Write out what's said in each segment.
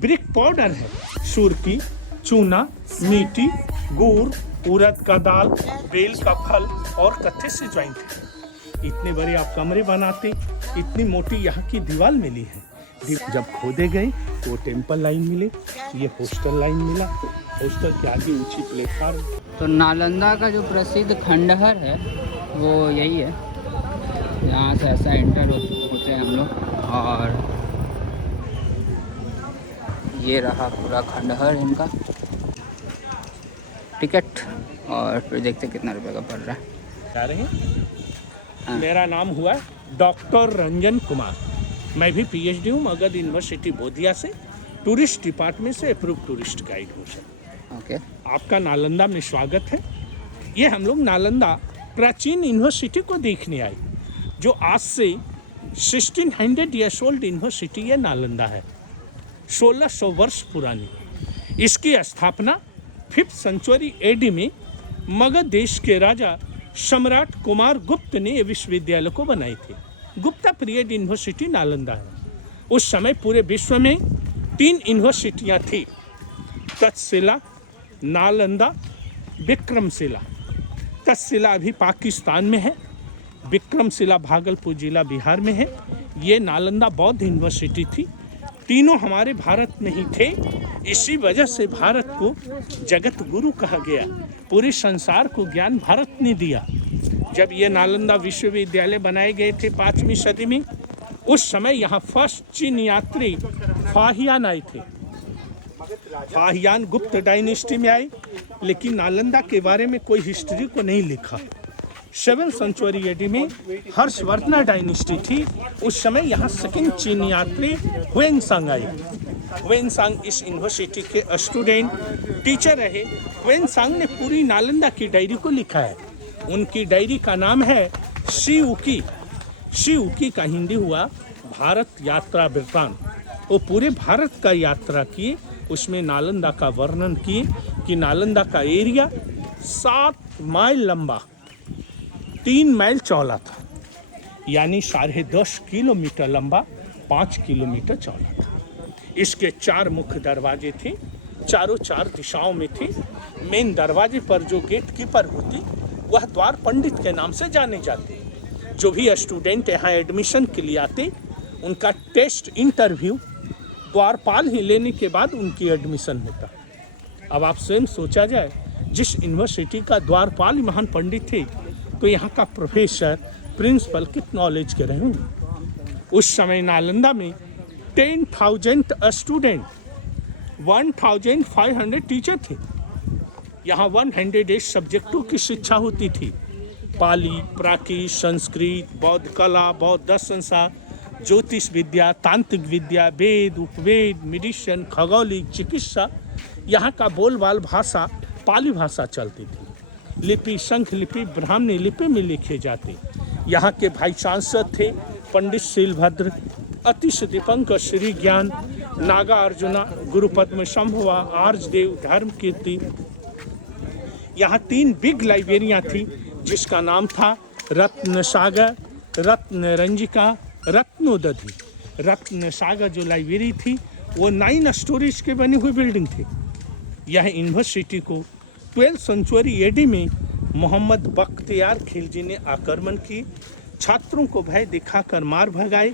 Brick powder है, सुरकी, चूना, मीठी, गुड़, उड़द का दाल, बेल का फल और कत्थे से ज्वाइंट है। इतने बड़े आप कमरे बनाते, इतनी मोटी यहाँ की दीवार मिली है। जब खोदे गए तो टेम्पल लाइन मिले, ये हॉस्टल लाइन मिला, हॉस्टल के आगे ऊंची प्लेटफार्म। तो नालंदा का जो प्रसिद्ध खंडहर है वो यही है, यहाँ से ऐसा एंटर होते हैं हम लोग। और ये रहा पूरा खंडहर इनका। टिकट और फिर देखते कितना रुपए का पड़ रहा है। जा रहे हैं। मेरा नाम हुआ डॉक्टर रंजन कुमार। मैं भी पीएचडी हूँ मगध यूनिवर्सिटी बोधिया से, टूरिस्ट डिपार्टमेंट से अप्रूव टूरिस्ट गाइड हूँ सर। ओके, आपका नालंदा में स्वागत है। ये हम लोग नालंदा प्राचीन यूनिवर्सिटी को देखने आए, जो आज से 1600 ईयर्स ओल्ड यूनिवर्सिटी ये नालंदा है, 1600 वर्ष पुरानी। इसकी स्थापना 5th सेंचुरी एडी में मगध देश के राजा सम्राट कुमार गुप्त ने ये विश्वविद्यालय को बनाए थे। गुप्ता पीरियड यूनिवर्सिटी नालंदा है। उस समय पूरे विश्व में 3 यूनिवर्सिटियां थी, तक्षशिला, नालंदा, विक्रमशिला। तक्षशिला अभी पाकिस्तान में है, विक्रमशिला भागलपुर जिला बिहार में है। ये नालंदा बौद्ध यूनिवर्सिटी थी। तीनों हमारे भारत में ही थे। इसी वजह से भारत को जगत गुरु कहा गया। पूरे संसार को ज्ञान भारत ने दिया। जब ये नालंदा विश्वविद्यालय बनाए गए थे 5वीं सदी में, उस समय यहाँ फर्स्ट चीन यात्री फाहियान आए थे। फाहियान गुप्त डायनेस्टी में आए, लेकिन नालंदा के बारे में कोई हिस्ट्री को नहीं लिखा। 7th सेंचुरी एडी में हर्षवर्धन डायनेस्टी थी। उस समय यहाँ सेकंड चीन यात्री हुएनसांग आए। हुएनसांग इस यूनिवर्सिटी के स्टूडेंट टीचर रहे। हुएनसांग ने पूरी नालंदा की डायरी को लिखा है। उनकी डायरी का नाम है शिउकी। शिउकी का हिंदी हुआ भारत यात्रा वृत्तांत। वो पूरे भारत का यात्रा किए, उसमें नालंदा का वर्णन किए कि नालंदा का एरिया 7 माइल लंबा, 3 माइल चौड़ा था, यानी 10.5 किलोमीटर लंबा, 5 किलोमीटर चौड़ा था। इसके 4 मुख्य दरवाजे थे, चारों 4 दिशाओं में थे। मेन दरवाजे पर जो गेट कीपर होती, वह द्वार पंडित के नाम से जाने जाते। जो भी स्टूडेंट यहाँ एडमिशन के लिए आते, उनका टेस्ट इंटरव्यू द्वारपाल ही लेने के बाद उनकी एडमिशन होता। अब आप स्वयं सोचा जाए, जिस यूनिवर्सिटी का द्वारपाल महान पंडित थे, तो यहाँ का प्रोफेसर प्रिंसिपल कितना नॉलेज के रहे होंगे। उस समय नालंदा में 10,000 स्टूडेंट, 1,500 टीचर थे। यहाँ 108 सब्जेक्टों की शिक्षा होती थी। पाली, प्राकृत, संस्कृत, बौद्ध कला, बौद्ध दर्शन शास्त्र, ज्योतिष विद्या, तांत्रिक विद्या, वेद, उपवेद, मेडिसिन, खगोलिक, चिकित्सा। यहाँ का बोलबाल भाषा पाली भाषा चलती थी। लिपि शंख लिपि ब्राह्मणी लिपि में लिखे जाते। यहाँ के भाई चांसलर थे पंडित शीलभद्र, अतिश दीपंकर श्री ज्ञान, नागा अर्जुना, गुरुपद्म शंभुआ, आर्जदेव, धर्म कीर्ति। यहाँ 3 बिग लाइब्रेरियाँ थी, जिसका नाम था रत्न सागर, रत्न रंजिका, रत्नोदधि। रत्न सागर जो लाइब्रेरी थी, वो 9 स्टोरीज के बनी हुई बिल्डिंग थी। यह यूनिवर्सिटी को 12th सेंचुरी एडी में मोहम्मद बख्तियार खिलजी ने आक्रमण की, छात्रों को भय दिखाकर मार भगाए,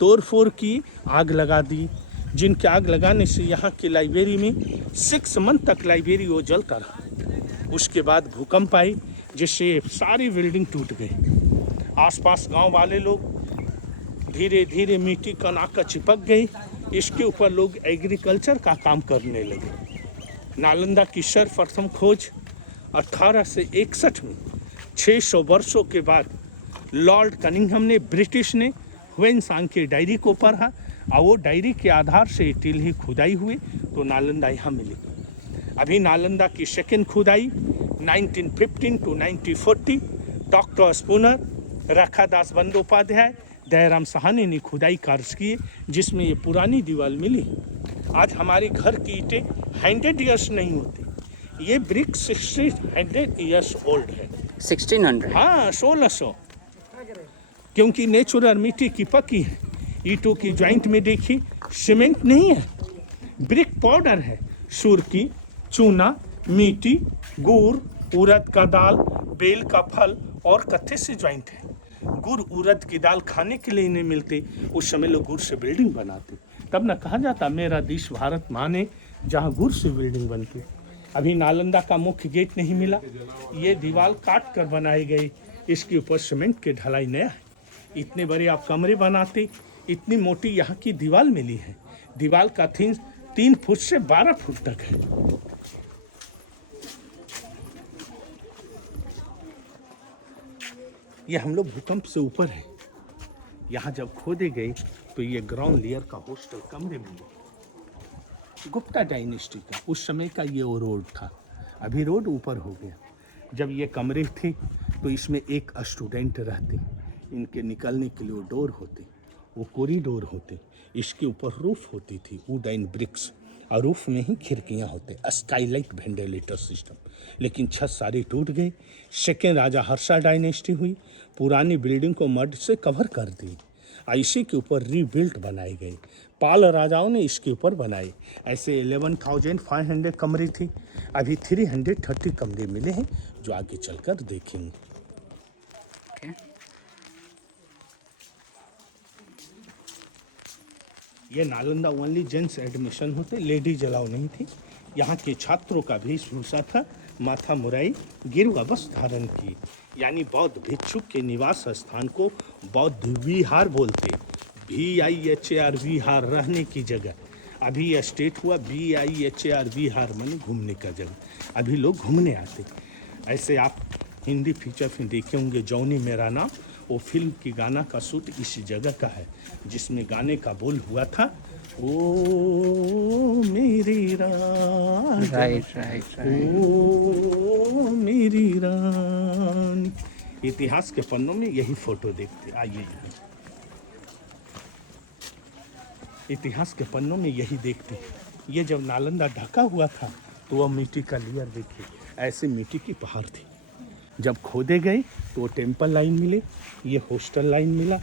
तोड़फोड़ की, आग लगा दी। जिनके आग लगाने से यहाँ की लाइब्रेरी में 6 मंथ तक लाइब्रेरी वो जलता रहा। उसके बाद भूकंप आई, जिससे सारी बिल्डिंग टूट गई। आसपास गांव वाले लोग धीरे धीरे मिट्टी का नाका चिपक गई। इसके ऊपर लोग एग्रीकल्चर का काम करने लगे। नालंदा की सर्वप्रथम खोज 1861 में, 600 वर्षों के बाद, लॉर्ड कनिंघम ने, ब्रिटिश ने हुएनसांग की डायरी को पढ़ा, और वो डायरी के आधार से टीलही खुदाई हुई, तो नालंदा यहाँ मिली। अभी नालंदा की सेकेंड खुदाई 1915 to 1940 doctor Spooner, Rakhaldas Bandyopadhyay, Dayaram Sahni ने खुदाई कार्य किए, जिसमें ये पुरानी दीवार मिली। आज हमारे घर की ईंटें 100 ईयर्स नहीं होती। ये ब्रिक 1600 ईयर्स ओल्ड है। 1600? हाँ, 1600, क्योंकि नेचुरल मिट्टी की पकी है। ईंटों की ज्वाइंट में देखिए सीमेंट नहीं है, ब्रिक पाउडर है, सुरकी, चूना, मिट्टी, गुड़, उड़द का दाल, बेल का फल और कत्थे से ज्वाइंट है। गुड़ उड़द की दाल खाने के लिए नहीं मिलते, उस समय लोग गुड़ से बिल्डिंग बनाते, तब ना कहा जाता मेरा देश भारत माने जहाँ गुड़ से बिल्डिंग बनती। अभी नालंदा का मुख्य गेट नहीं मिला, ये दीवार काट कर बनाई गई, इसके ऊपर सीमेंट की ढलाई नया है। इतने बड़े आप कमरे बनाते, इतनी मोटी यहाँ की दीवार मिली है। दीवार का 3 फुट से 12 फुट तक है। ये हम लोग भूकंप से ऊपर है। यहाँ जब खोदे गए तो ये ग्राउंड लेयर का हॉस्टल कमरे मिले, गुप्ता डायनेस्टी का। उस समय का ये वो रोड था, अभी रोड ऊपर हो गया। जब ये कमरे थे तो इसमें एक स्टूडेंट रहते, इनके निकलने के लिए वो डोर होते, वो कॉरिडोर होते, इसके ऊपर रूफ होती थी वुड एंड ब्रिक्स, और रूफ में ही खिड़कियां होते, स्काईलाइट वेंटिलेटर सिस्टम। लेकिन छत सारी टूट गई। सेकेंड राजा हर्षा डायनेस्टी हुई, पुरानी बिल्डिंग को मड से कवर कर दी, इसी के ऊपर रीबिल्ट बनाई गई। पाल राजाओं ने इसके ऊपर बनाए। ऐसे 11,500 कमरे थी, अभी 330 कमरे मिले हैं, जो आगे चलकर देखेंगे। ये नालंदा ओनली जेंट्स एडमिशन होते, लेडीज अलाउ नहीं थी। यहाँ के छात्रों का वेशभूषा था माथा मुराई, गिरवा वस्त्र धारण की, यानी बौद्ध भिक्षुक के निवास स्थान को बौद्ध विहार बोलते। VIHAR विहार, रहने की जगह। अभी यह स्टेट हुआ VIHAR विहार, माने घूमने का जगह। अभी लोग घूमने आते। ऐसे आप हिंदी फीचर फिल्म देखे होंगे, जौनी मेरा नाम, वो फिल्म की गाना का शूट इस जगह का है, जिसमें गाने का बोल हुआ था, ओ मेरी रानी, राइट। ओ मेरी रानी। इतिहास के पन्नों में यही फोटो देखते। आइए, इतिहास के पन्नों में यही देखते। ये जब नालंदा ढका हुआ था तो वह मिट्टी का लेयर देखिए, ऐसे मिट्टी की पहाड़ थी। जब खोदे गए तो टेम्पल लाइन मिले, ये हॉस्टल लाइन मिला।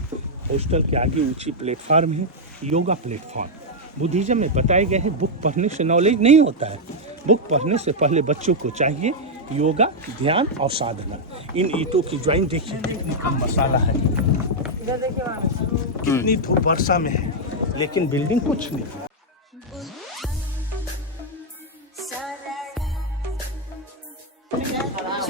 हॉस्टल के आगे ऊंची प्लेटफार्म है, योगा प्लेटफार्म। बुद्धिज्म में बताए गए हैं, बुक पढ़ने से नॉलेज नहीं होता है। बुक पढ़ने से पहले बच्चों को चाहिए योगा, ध्यान और साधना। इन ईंटों की ज्वाइंट देखिए, कितनी कम मसाला है, कितनी धूप वर्षा में है, लेकिन बिल्डिंग कुछ नहीं है।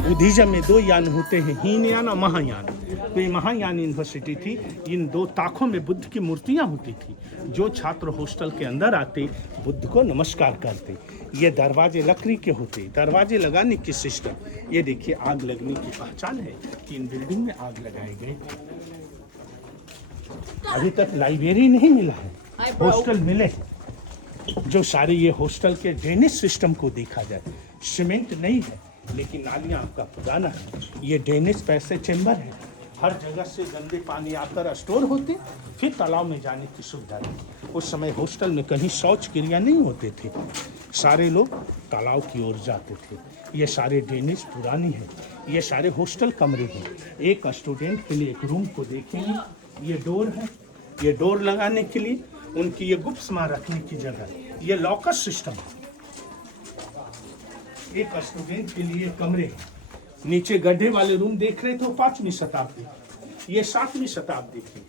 बुद्धिज्म में 2 यान होते हैं, हीनयान और महायान। तो ये महायान यूनिवर्सिटी थी। इन 2 ताकों में बुद्ध की मूर्तियां होती थी। जो छात्र हॉस्टल के अंदर आते बुद्ध को नमस्कार करते। ये दरवाजे लकड़ी के होते, दरवाजे लगाने की सिस्टम। ये देखिए, आग लगने की पहचान है कि इन बिल्डिंग में आग लगाए गए। अभी तक लाइब्रेरी नहीं मिला है, हॉस्टल मिले। जो सारे ये हॉस्टल के ड्रेनेज सिस्टम को देखा जाए, सीमेंट नहीं है, लेकिन नालियाँ आपका पुराना है। ये ड्रेनेज पैसे चेंबर है, हर जगह से गंदे पानी आकर स्टोर होते, फिर तालाब में जाने की सुविधा थी। उस समय हॉस्टल में कहीं शौच क्रिया नहीं होते थे, सारे लोग तालाब की ओर जाते थे। ये सारे ड्रेनेज पुरानी है, ये सारे हॉस्टल कमरे हैं। एक स्टूडेंट के लिए एक रूम को देखेंगे, ये डोर है, ये डोर लगाने के लिए, उनकी ये गुप्त सामान रखने की जगह, ये लॉकर सिस्टम है। एक स्टूडेंट के लिए कमरे, नीचे गड्ढे वाले रूम देख रहे थे 5वीं शताब्दी, ये 7वीं शताब्दी की।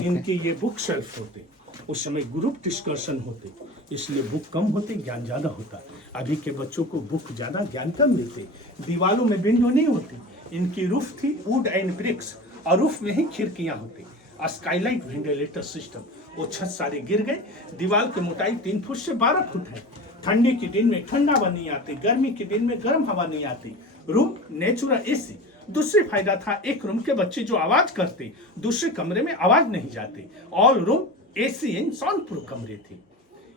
इनके ये बुक शेल्फ होते, उस समय ग्रुप डिस्कशन होते, इसलिए बुक कम होते, ज्ञान ज्यादा होता। अभी के बच्चों को बुक ज्यादा, ज्ञान कम मिलते। दीवारों में विंडो नहीं होती, इनकी रूफ थी वुड एंड ब्रिक्स, और रूफ में ही खिड़कियां होती। स्काईलाइट वेंटिलेटर सिस्टम, वो छत सारे गिर गए। दीवार की मोटाई 3 फुट से 12 फुट है। ठंडी के दिन में ठंडा हवा नहीं आती, गर्मी के दिन में गर्म हवा नहीं आती। Room natural AC. दूसरे फायदा था, एक रूम के बच्चे जो आवाज करते, दूसरे कमरे में आवाज नहीं जाती। All room AC and sound proof कमरे थे।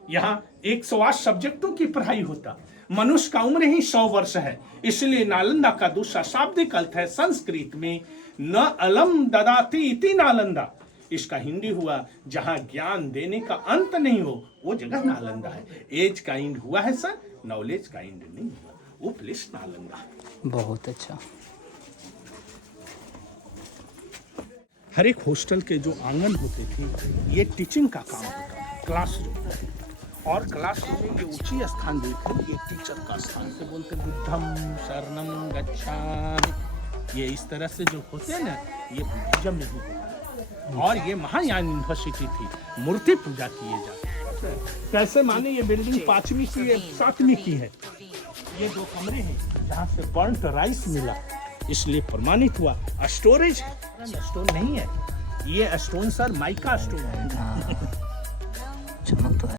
यहाँ 108 सब्जेक्टों की पढ़ाई होता। मनुष्य का उम्र ही 100 वर्ष है, इसलिए नालंदा का दूसरा शाब्दिक अर्थ है संस्कृत में न अलम ददाति इति नालंदा। इसका हिंदी हुआ जहां ज्ञान देने का अंत नहीं हो, वो जगह नालंदा है। एज का एंड हुआ है सर, नॉलेज का एंड नहीं हुआ, वो प्लेस नालंदा। बहुत अच्छा। हर एक हॉस्टल के जो आंगन होते थे, ये टीचिंग का काम होता, क्लासरूम। और क्लासरूम में ये ऊंची स्थान देख रहे हैं, ये टीचर का स्थान से बोलते बुद्धम शरणम गच्छामि। ये इस तरह से जो होते हैं ना, ये बुद्धिज्म में भी होता है। और ये महायान यूनिवर्सिटी थी, मूर्ति पूजा किए जाते। कैसे माने ये बिल्डिंग 5वीं की है, 7वीं की है। ये 2 कमरे हैं जहाँ से बर्न्ट राइस मिला, इसलिए प्रमाणित हुआ। स्टोरेज स्टोन नहीं है, ये स्टोन सर माइका स्टोन है।